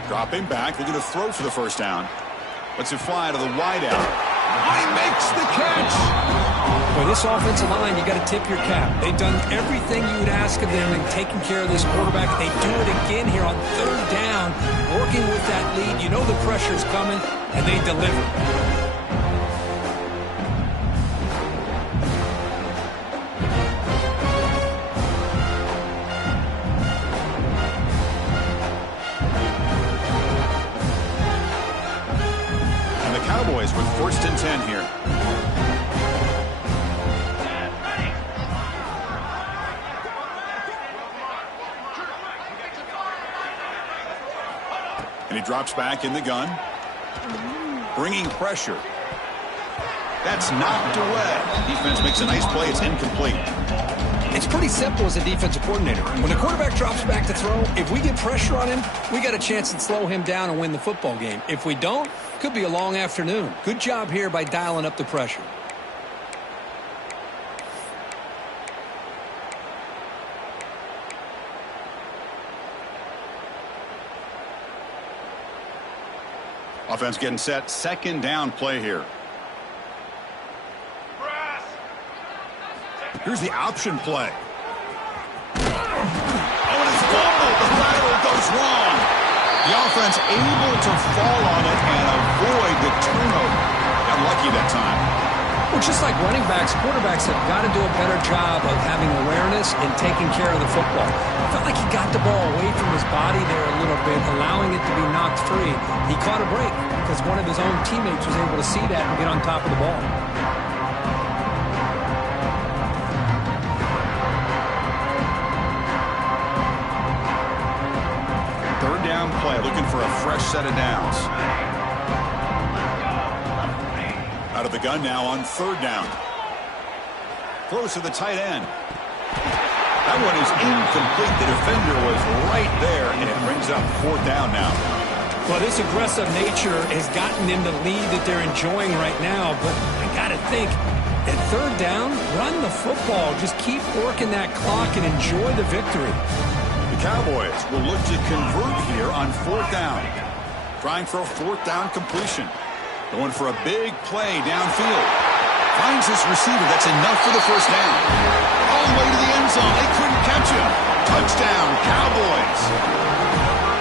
Dropping back, looking to throw for the first down. Lets it fly to the wide out. He makes the catch. Boy, this offensive line, you got to tip your cap. They've done everything you would ask of them in taking care of this quarterback. They do it again here on third down, working with that lead. You know the pressure's coming, and they deliver. Cowboys with first and 10 here. And he drops back in the gun. Bringing pressure. That's knocked away. Defense makes a nice play. It's incomplete. It's pretty simple as a defensive coordinator. When the quarterback drops back to throw, if we get pressure on him, we got a chance to slow him down and win the football game. If we don't, could be a long afternoon. Good job here by dialing up the pressure. Offense getting set. Second down play here. Here's the option play. Oh, and it's fumbled. The lateral goes wrong. The offense able to fall on it and avoid the turnover. Got lucky that time. Well, just like running backs, quarterbacks have got to do a better job of having awareness and taking care of the football. I felt like he got the ball away from his body there a little bit, allowing it to be knocked free. He caught a break because one of his own teammates was able to see that and get on top of the ball. Third down play, looking for a fresh set of downs. Out of the gun now on third down. Throws to the tight end. That one is incomplete. The defender was right there, and it brings up fourth down now. Well, this aggressive nature has gotten them the lead that they're enjoying right now, but I got to think, at third down, run the football. Just keep working that clock and enjoy the victory. The Cowboys will look to convert here on fourth down. Trying for a fourth down completion. Going for a big play downfield. Finds his receiver. That's enough for the first down. All the way to the end zone. They couldn't catch him. Touchdown, Cowboys.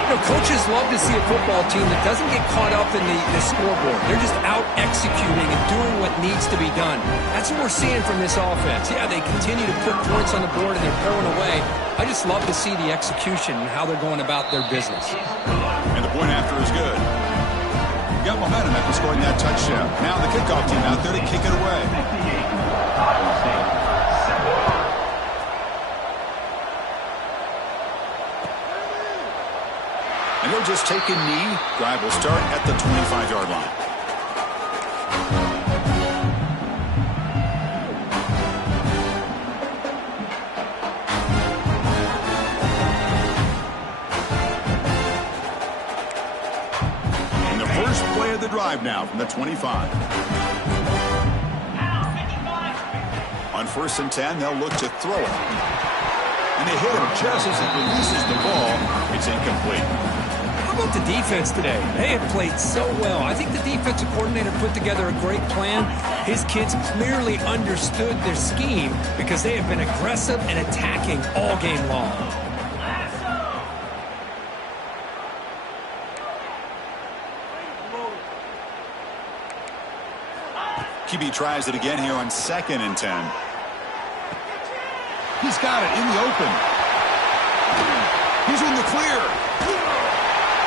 You know, coaches love to see a football team that doesn't get caught up in the scoreboard. They're just out executing and doing what needs to be done. That's what we're seeing from this offense. Yeah, they continue to put points on the board and they're pulling away. I just love to see the execution and how they're going about their business. And the point after is good. Got momentum after scoring that touchdown. Now the kickoff team out there to kick it away. And they'll just take a knee. Drive will start at the 25-yard line. The drive now from the 25. On 1st and 10, they'll look to throw it. And they hit him just as it releases the ball. It's incomplete. How about the defense today? They have played so well. I think the defensive coordinator put together a great plan. His kids clearly understood their scheme because they have been aggressive and attacking all game long. QB tries it again here on 2nd and 10. He's got it in the open. He's in the clear.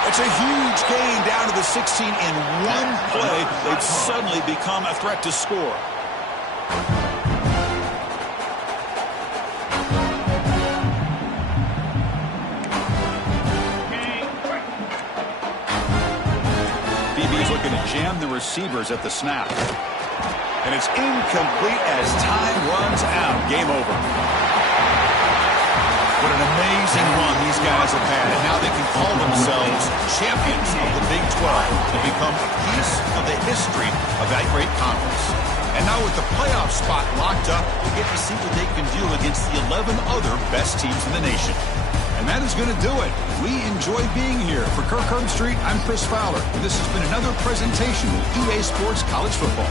It's a huge gain down to the 16 in one play. They've suddenly become a threat to score. BB's looking to jam the receivers at the snap. And it's incomplete as time runs out. Game over. What an amazing run these guys have had. And now they can call themselves champions of the Big 12 and become a piece of the history of that great conference. And now with the playoff spot locked up, we'll get to see what they can do against the 11 other best teams in the nation. And that is going to do it. We enjoy being here. For Kirk Herbstreit, I'm Chris Fowler. And this has been another presentation of EA Sports College Football.